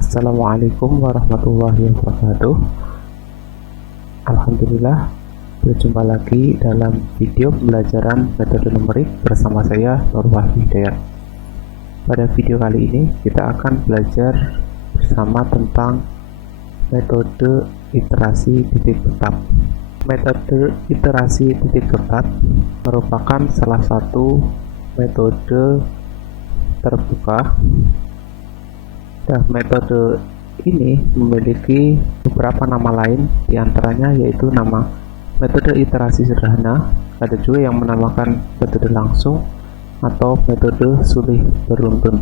Assalamualaikum warahmatullahi wabarakatuh. Alhamdulillah, berjumpa lagi dalam video pembelajaran metode numerik bersama saya Nur Wahdi Hidayat. Pada video kali ini kita akan belajar bersama tentang metode iterasi titik tetap. Metode iterasi titik tetap merupakan salah satu metode terbuka. Nah, metode ini memiliki beberapa nama lain, diantaranya yaitu nama metode iterasi sederhana, ada juga yang menamakan metode langsung atau metode sulih beruntun.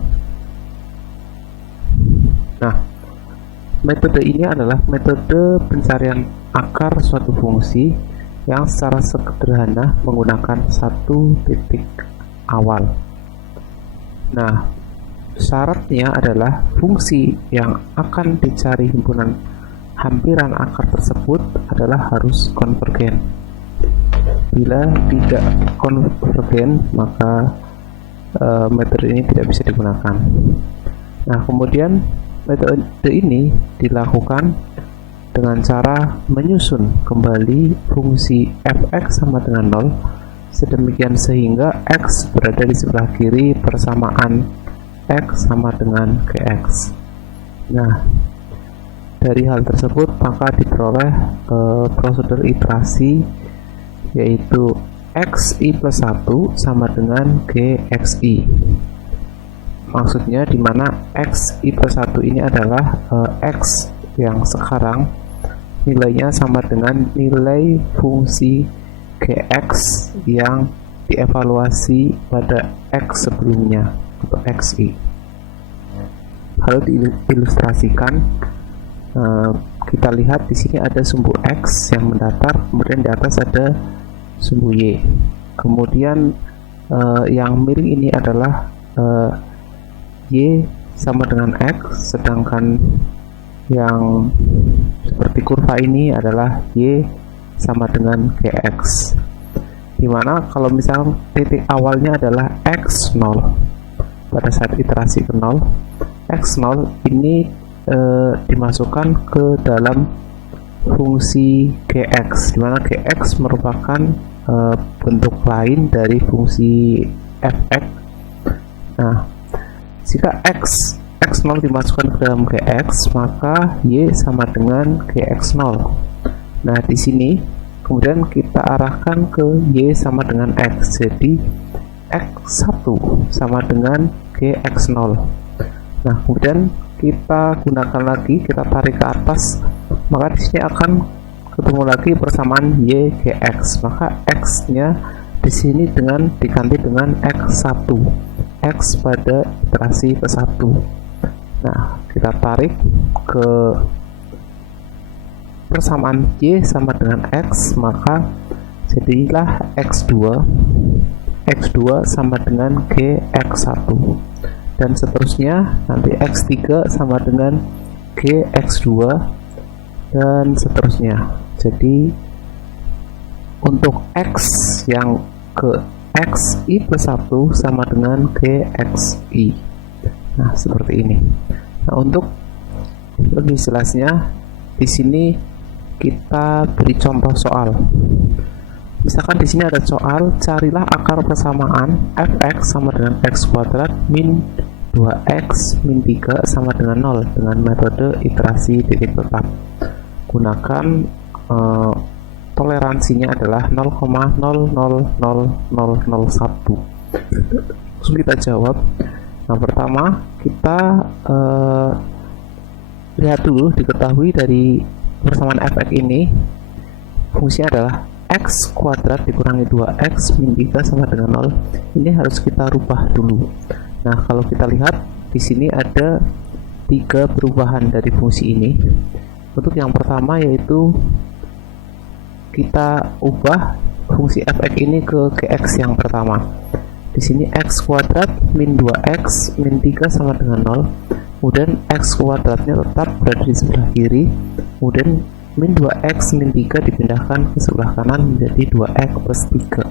Nah, metode ini adalah metode pencarian akar suatu fungsi yang secara sederhana menggunakan satu titik awal. Nah, syaratnya adalah fungsi yang akan dicari himpunan hampiran akar tersebut adalah harus konvergen. Bila tidak konvergen, maka metode ini tidak bisa digunakan. Nah, kemudian metode ini dilakukan dengan cara menyusun kembali fungsi f(x) sama dengan 0, sedemikian sehingga x berada di sebelah kiri persamaan x sama dengan gx. Nah, dari hal tersebut maka diperoleh prosedur iterasi, yaitu xi plus 1 sama dengan gxi. Maksudnya dimana xi plus 1 ini adalah x yang sekarang nilainya sama dengan nilai fungsi gx yang dievaluasi pada x sebelumnya atau xi. Lalu diilustrasikan, kita lihat di sini ada sumbu x yang mendatar, kemudian di atas ada sumbu y. Kemudian yang miring ini adalah y sama dengan x, sedangkan yang seperti kurva ini adalah y sama dengan gx. Dimana kalau misalnya titik awalnya adalah x0, pada saat iterasi ke 0, x0 ini dimasukkan ke dalam fungsi gx, dimana gx merupakan bentuk lain dari fungsi f(x). Nah, jika x0 dimasukkan ke dalam gx, maka y sama dengan gx0. Nah, di sini kemudian kita arahkan ke y sama dengan x, jadi x1 sama dengan gx0. Nah, kemudian kita gunakan lagi, kita tarik ke atas, maka di sini akan ketemu lagi persamaan y gx. Maka x-nya di sini diganti dengan x1, x pada iterasi ke-1. Nah, kita tarik ke persamaan y sama dengan x, maka jadilah x2 sama dengan gx1, dan seterusnya nanti x3 sama dengan gx2, dan seterusnya. Jadi untuk x yang ke xi plus 1 sama dengan gxi. Nah, seperti ini. Nah, untuk lebih jelasnya di sini kita beri contoh soal. Misalkan di sini ada soal, carilah akar persamaan f(x) sama dengan x kuadrat min 2x min 3 sama dengan 0 dengan metode iterasi titik tetap. Gunakan toleransinya adalah 0,000001. Langsung kita jawab. Nah, pertama kita lihat dulu, diketahui dari persamaan f(x) ini fungsinya adalah x kuadrat dikurangi 2x min 3 sama dengan 0. Ini harus kita rubah dulu. Nah, kalau kita lihat di sini ada 3 perubahan dari fungsi ini. Untuk yang pertama yaitu kita ubah fungsi f(x) ini ke gx yang pertama. Di sini x kuadrat min 2x min 3 sama dengan 0. Kemudian x kuadratnya tetap berada di sebelah kiri. Kemudian min 2x min 3 dipindahkan ke sebelah kanan menjadi 2x plus 3.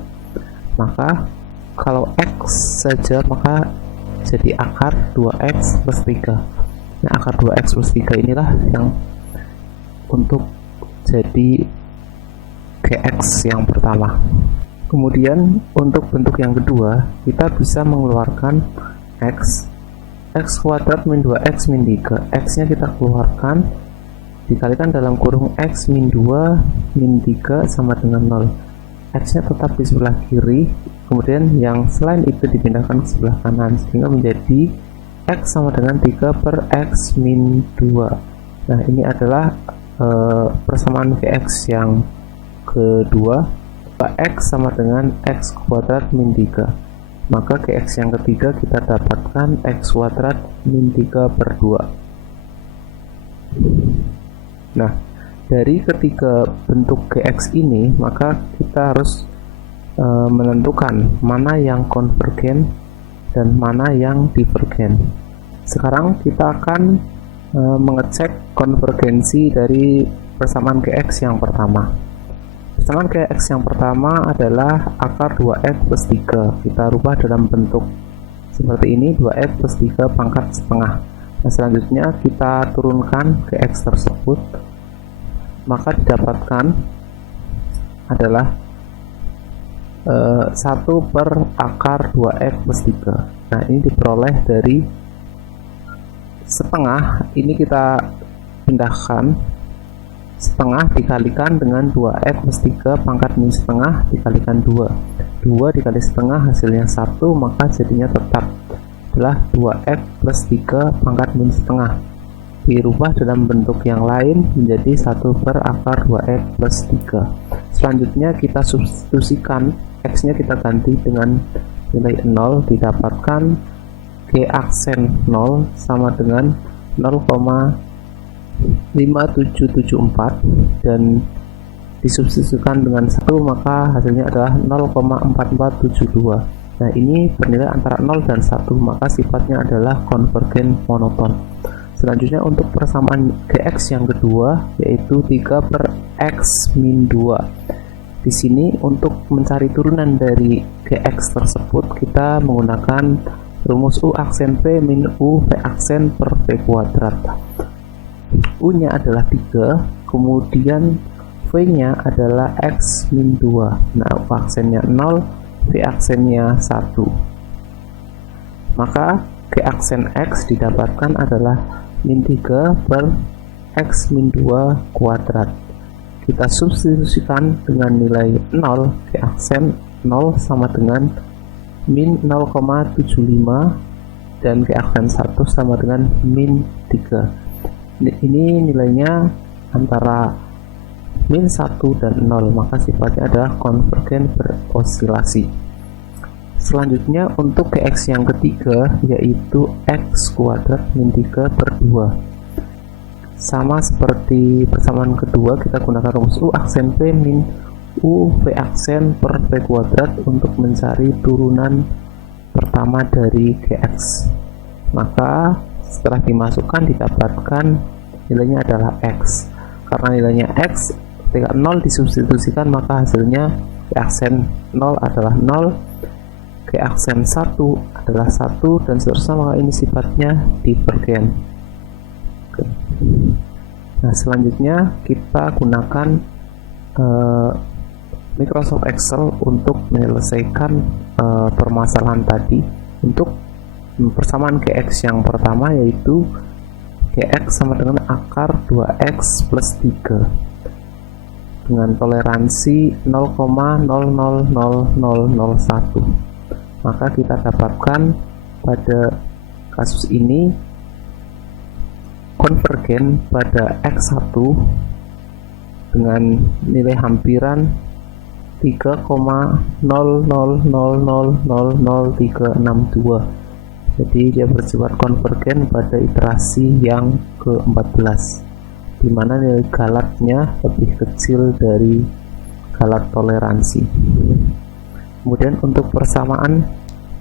Maka kalau x saja maka jadi akar 2x plus 3. Nah, akar 2x plus 3 inilah yang untuk jadi gx yang pertama. Kemudian untuk bentuk yang kedua, kita bisa mengeluarkan x kuadrat min 2x min 3. X nya kita keluarkan, dikalikan dalam kurung x min 2 min 3 sama dengan 0. X nya tetap di sebelah kiri, kemudian yang selain itu dipindahkan ke sebelah kanan, sehingga menjadi x sama dengan 3 per x min 2. Nah, ini adalah persamaan Gx yang kedua. X sama dengan x kuadrat min 3. Maka Gx yang ketiga kita dapatkan x kuadrat min 3 per 2. Nah, dari ketiga bentuk Gx ini, maka kita harus menentukan mana yang konvergen dan mana yang divergen. Sekarang kita akan mengecek konvergensi dari persamaan Gx yang pertama. Persamaan Gx yang pertama adalah akar 2x plus 3. Kita rubah dalam bentuk seperti ini, 2x plus 3 pangkat setengah. Nah, selanjutnya kita turunkan Gx tersebut, maka didapatkan adalah 1 per akar 2x plus 3. Nah, ini diperoleh dari setengah, ini kita pindahkan, setengah dikalikan dengan 2x plus 3 pangkat min setengah dikalikan 2 dikali setengah hasilnya 1, maka jadinya tetap adalah 2x plus 3 pangkat min setengah, dirubah dalam bentuk yang lain menjadi 1 per akar 2x plus 3. Selanjutnya kita substitusikan, x nya kita ganti dengan nilai 0, didapatkan G aksen 0 sama dengan 0,5774 dan disubstitusikan dengan 1, maka hasilnya adalah 0,4472. Nah, ini bernilai antara 0 dan 1, maka sifatnya adalah konvergen monoton. Selanjutnya untuk persamaan Gx yang kedua, yaitu 3 per x min 2. Di sini untuk mencari turunan dari Gx tersebut, kita menggunakan rumus U aksen P min U V aksen per V kuadrat. U nya adalah 3, kemudian V nya adalah x min 2. Nah, U aksennya 0, V aksennya 1. Maka G aksen x didapatkan adalah min 3 per x min 2 kuadrat. Kita substitusikan dengan nilai 0, G aksen 0 sama dengan min 0,75 dan G aksen 1 sama dengan min 3. Ini nilainya antara min 1 dan 0, maka sifatnya adalah konvergen berosilasi. Selanjutnya untuk Gx yang ketiga, yaitu x kuadrat min 3 per 2. Sama seperti persamaan kedua, kita gunakan rumus U aksen P min U V aksen per V kuadrat untuk mencari turunan pertama dari Gx. Maka setelah dimasukkan didapatkan nilainya adalah x. Karena nilainya x, ketika 0 disubstitusikan maka hasilnya G aksen 0 adalah 0, G aksen 1 adalah 1, dan seterusnya, maka ini sifatnya divergen. Nah, selanjutnya kita gunakan Microsoft Excel untuk menyelesaikan permasalahan tadi. Untuk persamaan Gx yang pertama, yaitu Gx sama dengan akar 2x plus 3 dengan toleransi 0,000001. Maka kita dapatkan pada kasus ini konvergen pada x1 dengan nilai hampiran 3,00000362. Jadi dia bersifat konvergen pada iterasi yang ke-14, di mana nilai galatnya lebih kecil dari galat toleransi. Kemudian untuk persamaan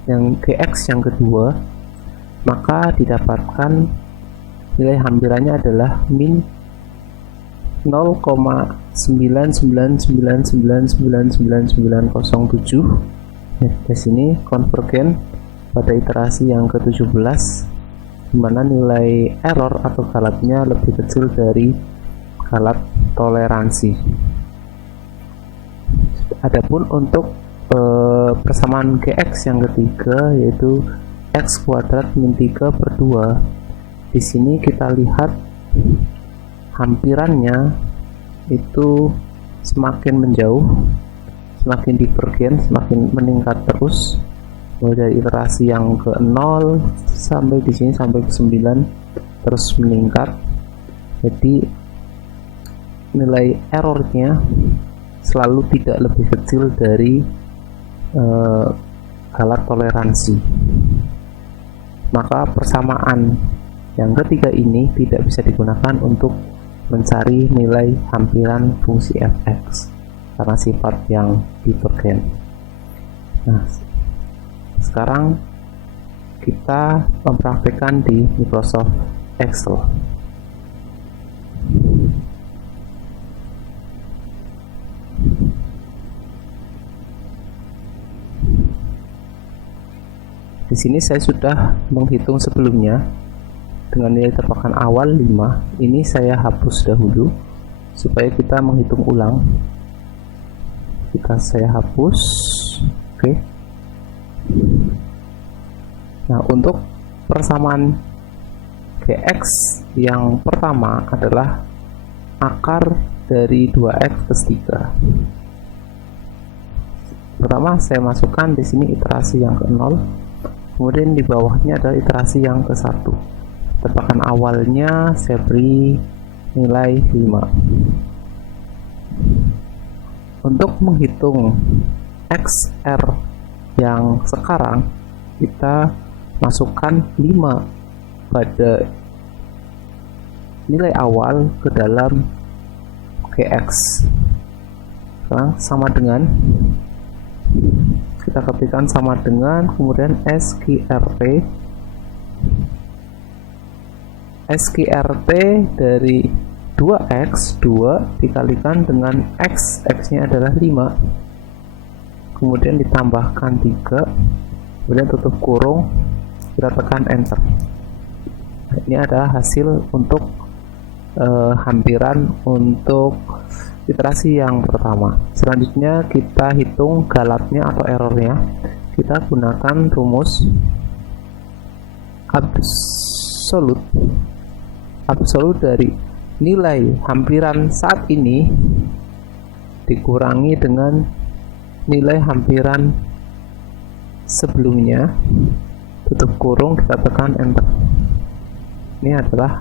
yang Gx yang kedua, maka didapatkan nilai hampirannya adalah min 0,999999907. Di sini konvergen pada iterasi yang ke-17, dimana nilai error atau galatnya lebih kecil dari galat toleransi. Adapun untuk persamaan Gx yang ketiga, yaitu x kuadrat min 3 per 2, di sini kita lihat hampirannya itu semakin menjauh, semakin divergen, semakin meningkat terus, mulai dari iterasi yang ke 0 sampai di sini sampai ke 9 terus meningkat. Jadi nilai errornya selalu tidak lebih kecil dari galat toleransi. Maka persamaan yang ketiga ini tidak bisa digunakan untuk mencari nilai hampiran fungsi fx karena sifat yang divergen. Nah, sekarang kita mempraktekkan di Microsoft Excel. Di sini saya sudah menghitung sebelumnya dengan nilai tepakan awal 5. Ini saya hapus dahulu supaya kita menghitung ulang. Jika saya hapus, oke. Nah, untuk persamaan Gx yang pertama adalah akar dari 2x plus 3. Pertama saya masukkan di sini iterasi yang ke 0, kemudian di bawahnya adalah iterasi yang ke 1. Tepakan awalnya saya beri nilai 5. Untuk menghitung XR yang sekarang, kita masukkan 5 pada nilai awal ke dalam Gx. Sekarang sama dengan, kita ketikkan sama dengan, kemudian SQRT dari 2x, 2 dikalikan dengan x, x-nya adalah 5, kemudian ditambahkan 3, kemudian tutup kurung, kita tekan enter. Ini adalah hasil untuk hampiran untuk iterasi yang pertama. Selanjutnya kita hitung galatnya atau errornya. Kita gunakan rumus absolut dari nilai hampiran saat ini dikurangi dengan nilai hampiran sebelumnya, tutup kurung, kita tekan enter. Ini adalah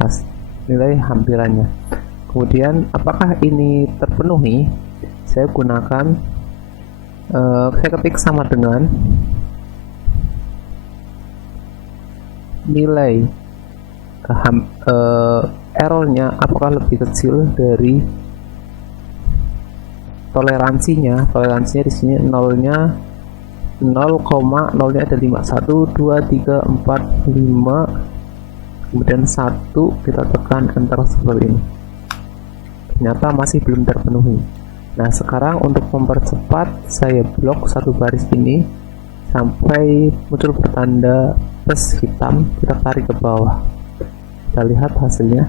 nilai hampirannya. Kemudian apakah ini terpenuhi? Saya gunakan saya ketik sama dengan nilai errornya apakah lebih kecil dari toleransinya. Toleransinya di sini nolnya 0,0-nya ada 5, 1 2 3 4 5, kemudian 1, kita tekan enter seperti ini. Ternyata masih belum terpenuhi. Nah, sekarang untuk mempercepat, saya blok satu baris ini sampai muncul pertanda plus hitam, kita tarik ke bawah. Kita lihat hasilnya.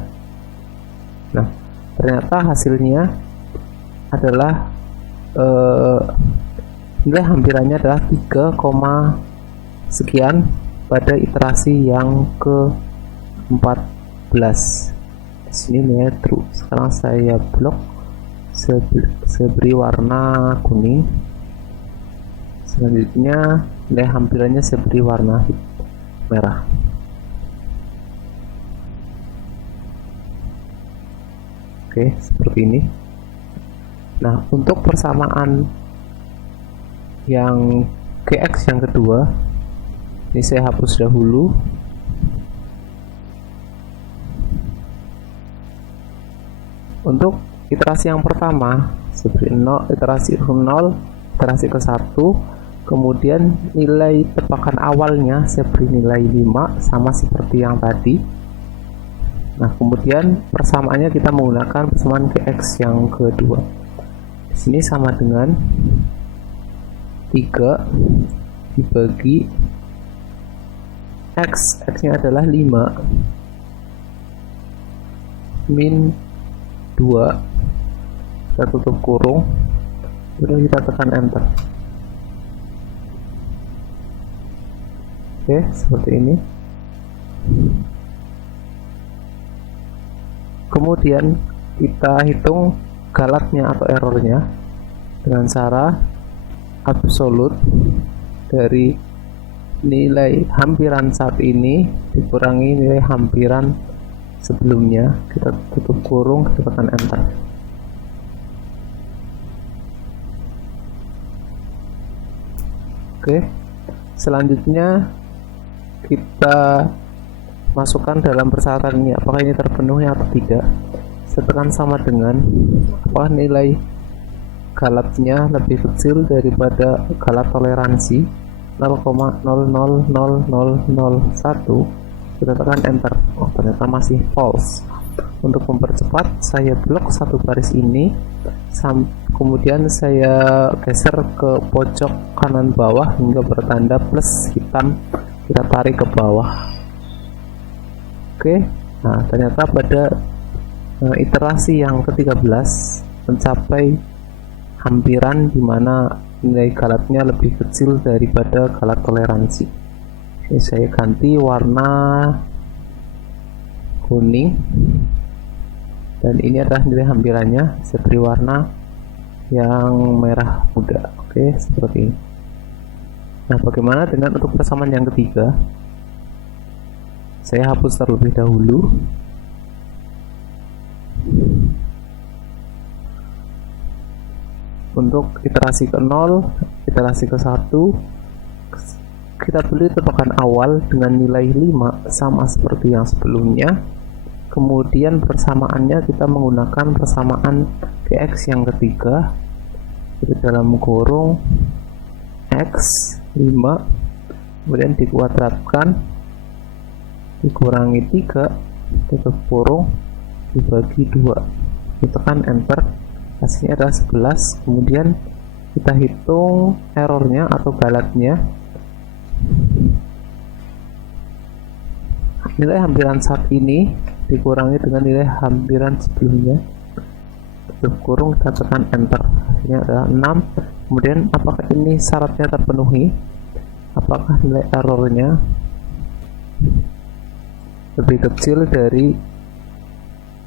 Nah, ternyata hasilnya adalah nilai hampirannya adalah 3, sekian pada iterasi yang ke 14. Di sini nilai true. Sekarang saya blok, saya beri warna kuning. Selanjutnya nilai hampirannya saya beri warna merah. Oke, seperti ini. Nah, untuk persamaan yang Gx yang kedua, ini saya hapus dahulu. Untuk iterasi yang pertama, seperti 0, iterasi 0, iterasi ke 1, kemudian nilai tepakan awalnya saya beri nilai 5, sama seperti yang tadi. Nah, kemudian persamaannya kita menggunakan persamaan Gx yang kedua. Di sini sama dengan 3 dibagi X-nya adalah 5 min 2, kita tutup kurung, kemudian kita tekan enter. Oke, seperti ini. Kemudian kita hitung galatnya atau errornya dengan cara absolut dari nilai hampiran saat ini dikurangi nilai hampiran sebelumnya, kita tutup kurung, kita tekan enter. Oke, selanjutnya kita masukkan dalam persyaratan ini apakah ini terpenuhi atau tidak. Saya tekan sama dengan apakah nilai galatnya lebih kecil daripada galat toleransi 0,000001, kita tekan enter. Oh, ternyata masih false. Untuk mempercepat, saya blok satu garis ini, kemudian saya geser ke pojok kanan bawah hingga bertanda plus hitam, kita tarik ke bawah. Oke, nah ternyata pada iterasi yang ke-13 mencapai hampiran di mana nilai galatnya lebih kecil daripada galat toleransi. Ini saya ganti warna kuning, dan ini adalah nilai hampirannya. Saya beri warna yang merah muda. Oke, seperti ini. Nah, bagaimana dengan untuk persamaan yang ketiga? Saya hapus terlebih dahulu. Untuk iterasi ke 0, iterasi ke 1, kita beli tebakan awal dengan nilai 5 sama seperti yang sebelumnya. Kemudian persamaannya kita menggunakan persamaan X yang ketiga, itu dalam kurung X 5, kemudian dikuadratkan, dikurangi 3, tutup kurung, dibagi 2, ditekan enter, hasilnya adalah 11. Kemudian kita hitung errornya atau galatnya. Nilai hampiran saat ini dikurangi dengan nilai hampiran sebelumnya, tutup kurung, kita tekan enter, hasilnya adalah 6. Kemudian apakah ini syaratnya terpenuhi, apakah nilai errornya lebih kecil dari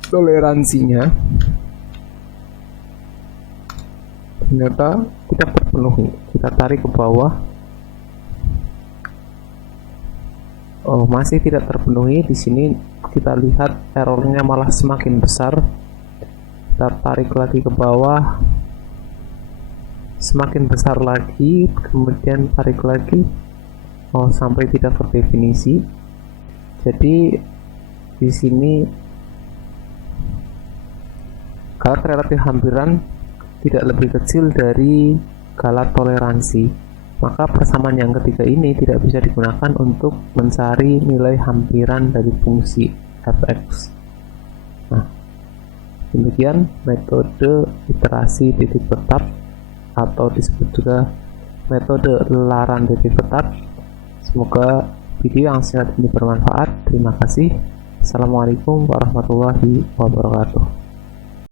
toleransinya. Ternyata tidak terpenuhi, kita tarik ke bawah. Oh, masih tidak terpenuhi. Di sini kita lihat errornya malah semakin besar. Kita tarik lagi ke bawah, semakin besar lagi, kemudian tarik lagi, oh sampai tidak terdefinisi. Jadi di sini galat relatif hampiran tidak lebih kecil dari galat toleransi, maka persamaan yang ketiga ini tidak bisa digunakan untuk mencari nilai hampiran dari fungsi fx. Nah, demikian metode iterasi titik tetap atau disebut juga metode larahan titik tetap. Semoga video yang singkat ini bermanfaat. Terima kasih. Assalamualaikum warahmatullahi wabarakatuh.